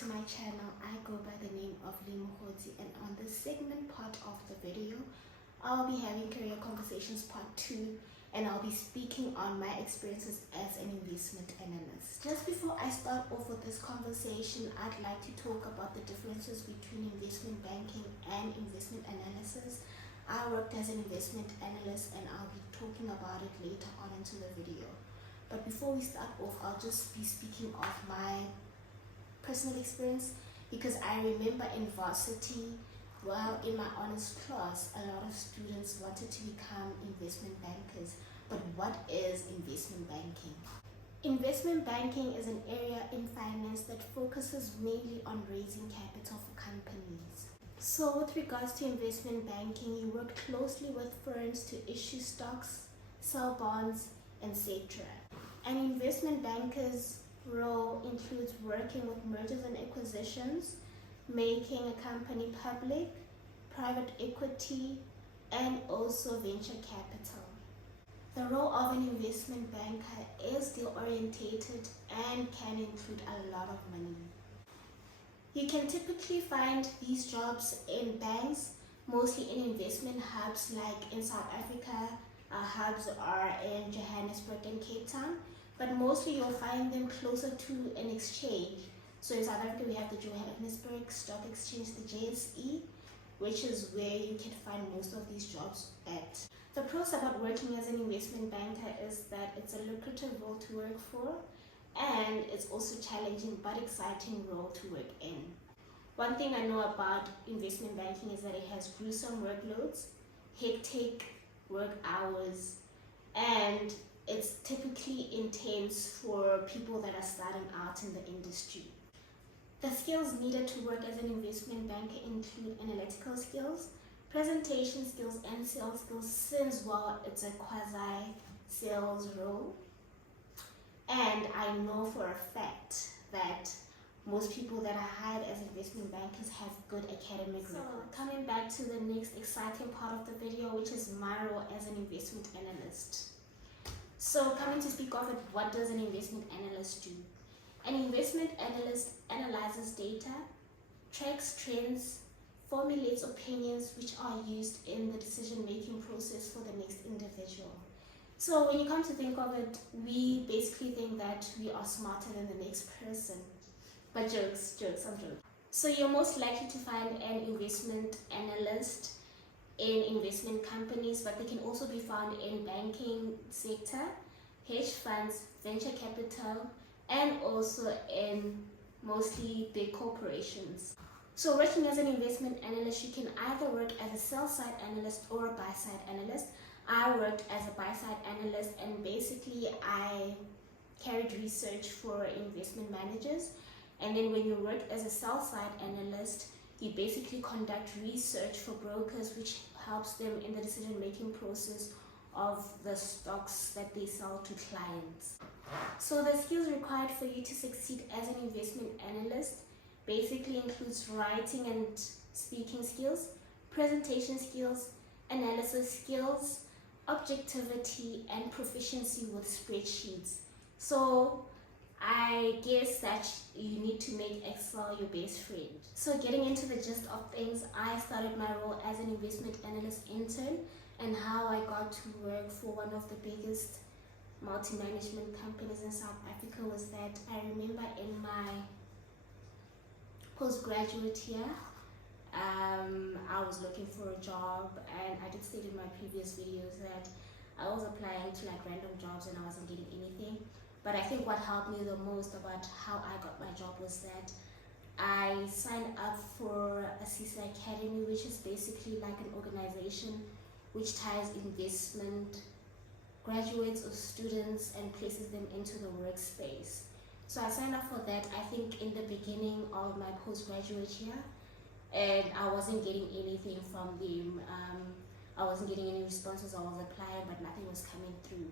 to my channel. I go by the name of Limuhoti, and on this segment part of the video, I'll be having career conversations part 2, and I'll be speaking on my experiences as an investment analyst. Just before I start off with this conversation, I'd like to talk about the differences between investment banking and investment analysis. I worked as an investment analyst, and I'll be talking about it later on into the video. But before we start off, I'll just be speaking of my personal experience, because I remember in varsity, well, in my honors class, a lot of students wanted to become investment bankers. But what is investment banking? Investment banking is an area in finance that focuses mainly on raising capital for companies. So with regards to investment banking, you work closely with firms to issue stocks, sell bonds, etc. An investment banker's role includes working with mergers and acquisitions, making a company public, private equity, and also venture capital. The role of an investment banker is deal orientated and can include a lot of money. You can typically find these jobs in banks, mostly in investment hubs like in South Africa. Hubs are in Johannesburg and Cape Town, but mostly you'll find them closer to an exchange. So in South Africa, we have the Johannesburg Stock Exchange, the JSE, which is where you can find most of these jobs at. The pros about working as an investment banker is that it's a lucrative role to work for, and it's also challenging but exciting role to work in. One thing I know about investment banking is that it has gruesome workloads, hectic work hours, and it's typically intense for people that are starting out in the industry. The skills needed to work as an investment banker include analytical skills, presentation skills, and sales skills, since, well, it's a quasi-sales role. And I know for a fact that most people that are hired as investment bankers have good academic records. Coming back to the next exciting part of the video, which is my role as an investment analyst. So coming to speak of it, what does an investment analyst do? An investment analyst analyzes data, tracks trends, formulates opinions which are used in the decision-making process for the next individual. So when you come to think of it, we basically think that we are smarter than the next person. But jokes, I'm joking. So you're most likely to find an investment analyst in investment companies, but they can also be found in banking sector, hedge funds, venture capital, and also in mostly big corporations. So working as an investment analyst, you can either work as a sell-side analyst or a buy-side analyst. I worked as a buy-side analyst, and basically I carried research for investment managers. And then when you work as a sell-side analyst, you basically conduct research for brokers, which helps them in the decision-making process of the stocks that they sell to clients. So the skills required for you to succeed as an investment analyst basically includes writing and speaking skills, presentation skills, analysis skills, objectivity, and proficiency with spreadsheets. So I guess that you need to make Excel your best friend. So getting into the gist of things, I started my role as an investment analyst intern, and how I got to work for one of the biggest multi-management companies in South Africa was that I remember in my postgraduate year, I was looking for a job, and I did state in my previous videos that I was applying to like random jobs and I wasn't getting anything. But I think what helped me the most about how I got my job was that I signed up for a CC Academy, which is basically like an organization which ties investment graduates or students and places them into the workspace. So I signed up for that, I think in the beginning of my postgraduate year, and I wasn't getting anything from them. I wasn't getting any responses. I was applying, but nothing was coming through.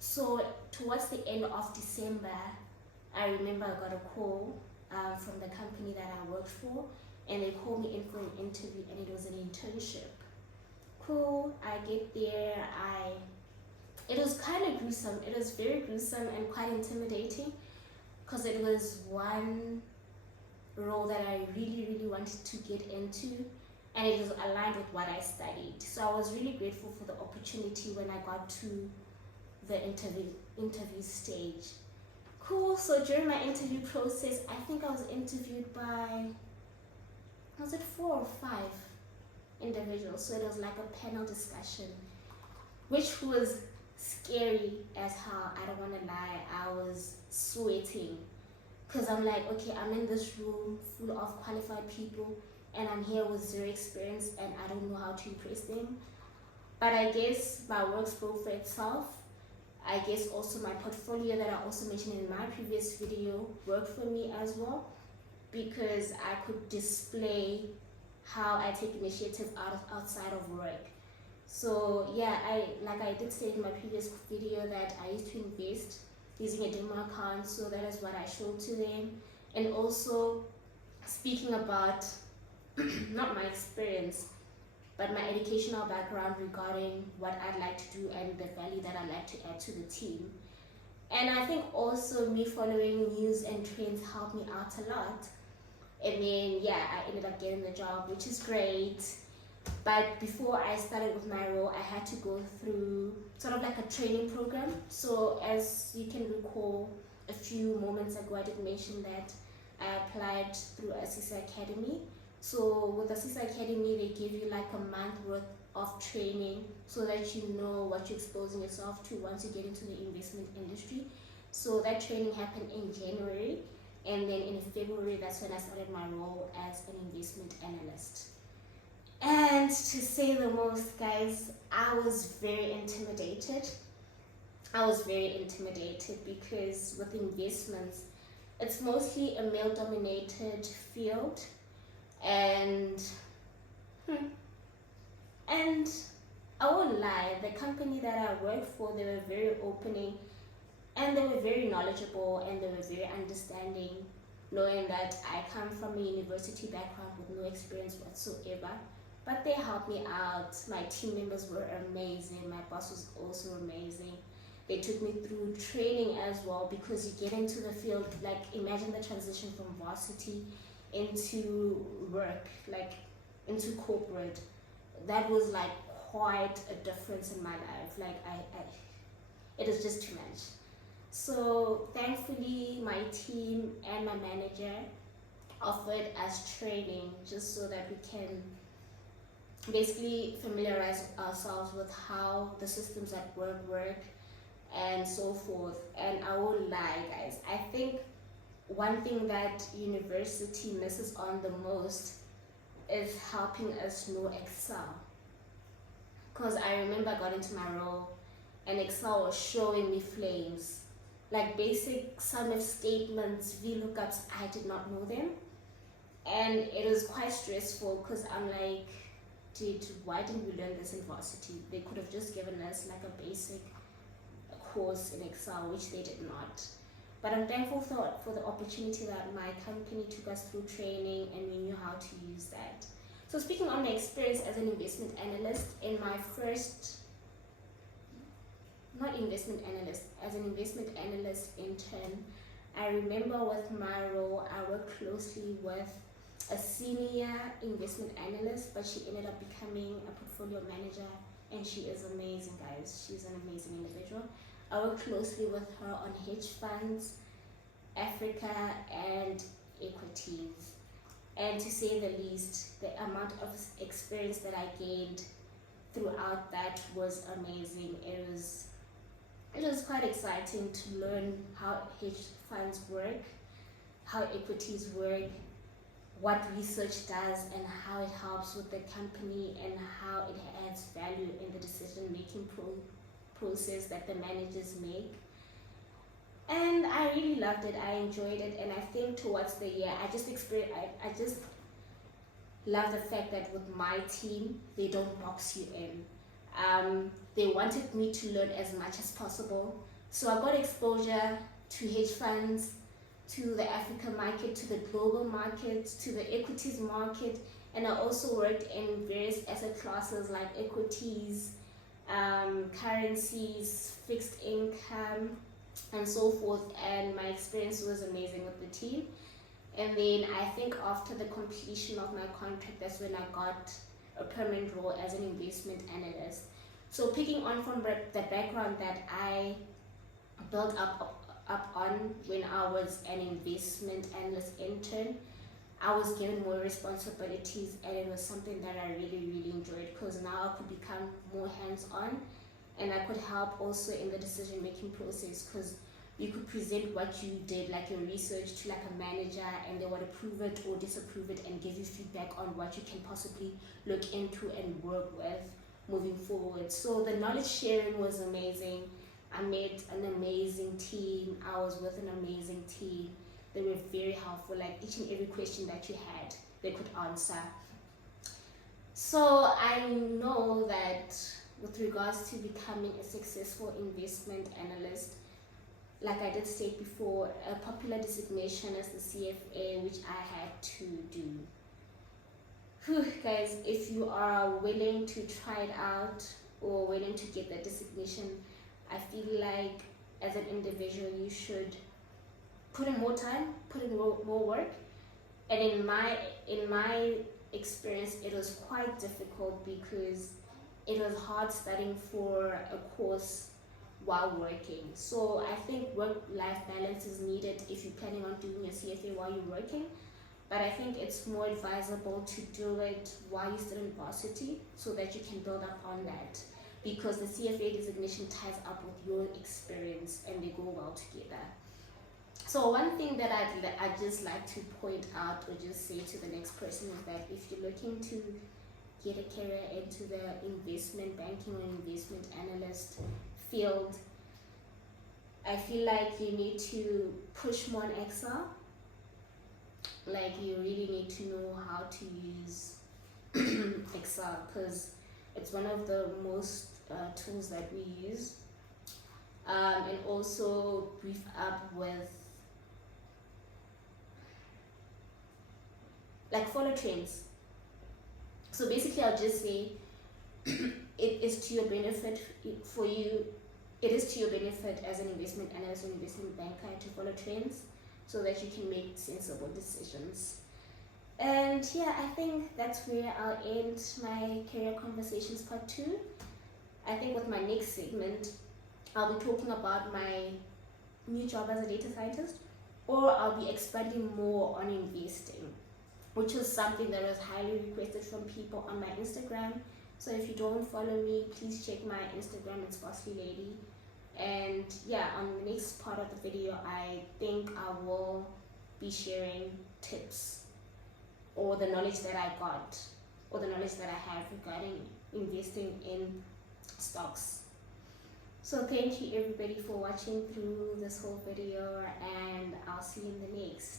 So towards the end of December, I remember I got a call from the company that I worked for, and they called me in for an interview, and it was an internship. Cool, I get there, it was kind of gruesome. It was very gruesome and quite intimidating, because it was one role that I really wanted to get into, and it was aligned with what I studied. So I was really grateful for the opportunity when I got to the interview stage. Cool. So during my interview process, I think I was interviewed by, was it 4 or 5 individuals? So it was like a panel discussion, which was scary as hell. I don't want to lie. I was sweating because I'm like, okay, I'm in this room full of qualified people and I'm here with zero experience and I don't know how to impress them. But I guess my work spoke for itself. I guess also my portfolio that I also mentioned in my previous video worked for me as well, because I could display how I take initiative outside of work. So yeah, I did say in my previous video that I used to invest using a demo account, so that is what I showed to them. And also speaking about not my experience, but my educational background regarding what I'd like to do and the value that I'd like to add to the team. And I think also me following news and trends helped me out a lot. And then yeah, I ended up getting the job, which is great. But before I started with my role, I had to go through sort of like a training program. So as you can recall, a few moments ago I did mention that I applied through Assisa Academy. So with Assisa Academy, they give you like a month worth of training so that you know what you're exposing yourself to once you get into the investment industry. So that training happened in January, and then in February, that's when I started my role as an investment analyst. And to say the most, guys, I was very intimidated. Because with investments, it's mostly a male-dominated field, and I won't lie, the company that I worked for, they were very opening and they were very knowledgeable and they were very understanding, knowing that I come from a university background with no experience whatsoever. But they helped me out. My team members were amazing. My boss was also amazing. They took me through training as well, because you get into the field, like imagine the transition from varsity into work, like into corporate. That was like quite a difference in my life. Like it is just too much. So thankfully my team and my manager offered us training just so that we can basically familiarize ourselves with how the systems at work and so forth. And I won't lie, guys, I think one thing that university misses on the most is helping us know Excel. Because I remember I got into my role and Excel was showing me flames. Like basic sum of statements, VLOOKUPs, I did not know them. And it was quite stressful because I'm like, dude, why didn't we learn this in varsity? They could have just given us like a basic course in Excel, which they did not. But I'm thankful for the opportunity that my company took us through training and we knew how to use that. So speaking on my experience as an investment analyst, in my first, not investment analyst, as an investment analyst intern, I remember with my role, I worked closely with a senior investment analyst, but she ended up becoming a portfolio manager, and she is amazing, guys. She's an amazing individual. I work closely with her on hedge funds, Africa, and equities. And to say the least, the amount of experience that I gained throughout that was amazing. It was quite exciting to learn how hedge funds work, how equities work, what research does, and how it helps with the company, and how it adds value in the decision-making process that the managers make. And I really loved it. I enjoyed it, and I think towards the year, I just love the fact that with my team, they don't box you in. They wanted me to learn as much as possible, so I got exposure to hedge funds, to the African market, to the global market, to the equities market, and I also worked in various asset classes like equities, currencies, fixed income, and so forth. And my experience was amazing with the team. And then I think after the completion of my contract, that's when I got a permanent role as an investment analyst. So picking on from the background that I built up on when I was an investment analyst intern, I was given more responsibilities, and it was something that I really enjoyed, because now I could become more hands-on, and I could help also in the decision making process, because you could present what you did, like your research, to like a manager, and they would approve it or disapprove it and give you feedback on what you can possibly look into and work with moving forward. So the knowledge sharing was amazing. I met an amazing team. I was with an amazing team. They were very helpful. Like each and every question that you had, they could answer. So I know that with regards to becoming a successful investment analyst, like I did state before, a popular designation is the CFA, which I had to do. Whew, guys, if you are willing to try it out or willing to get that designation, I feel like as an individual you should put in more time, put in more work. And in my experience, it was quite difficult because it was hard studying for a course while working. So I think work-life balance is needed if you're planning on doing your CFA while you're working. But I think it's more advisable to do it while you're still in varsity, so that you can build up on that. Because the CFA designation ties up with your experience and they go well together. So one thing that I'd just like to point out or just say to the next person is that if you're looking to get a career into the investment banking or investment analyst field, I feel like you need to push more on Excel. Like you really need to know how to use Excel, because it's one of the most tools that we use. And also brief up with, like, follow trends. So basically I'll just say it is to your benefit for you. It is to your benefit as an investment analyst or investment banker to follow trends, so that you can make sensible decisions. And yeah, I think that's where I'll end my career conversations part 2. I think with my next segment, I'll be talking about my new job as a data scientist, or I'll be expanding more on investing, which was something that was highly requested from people on my Instagram. So if you don't follow me, please check my Instagram, it's Bossy Lady. And yeah, on the next part of the video, I think I will be sharing tips or the knowledge that I got or the knowledge that I have regarding investing in stocks. So thank you everybody for watching through this whole video, and I'll see you in the next.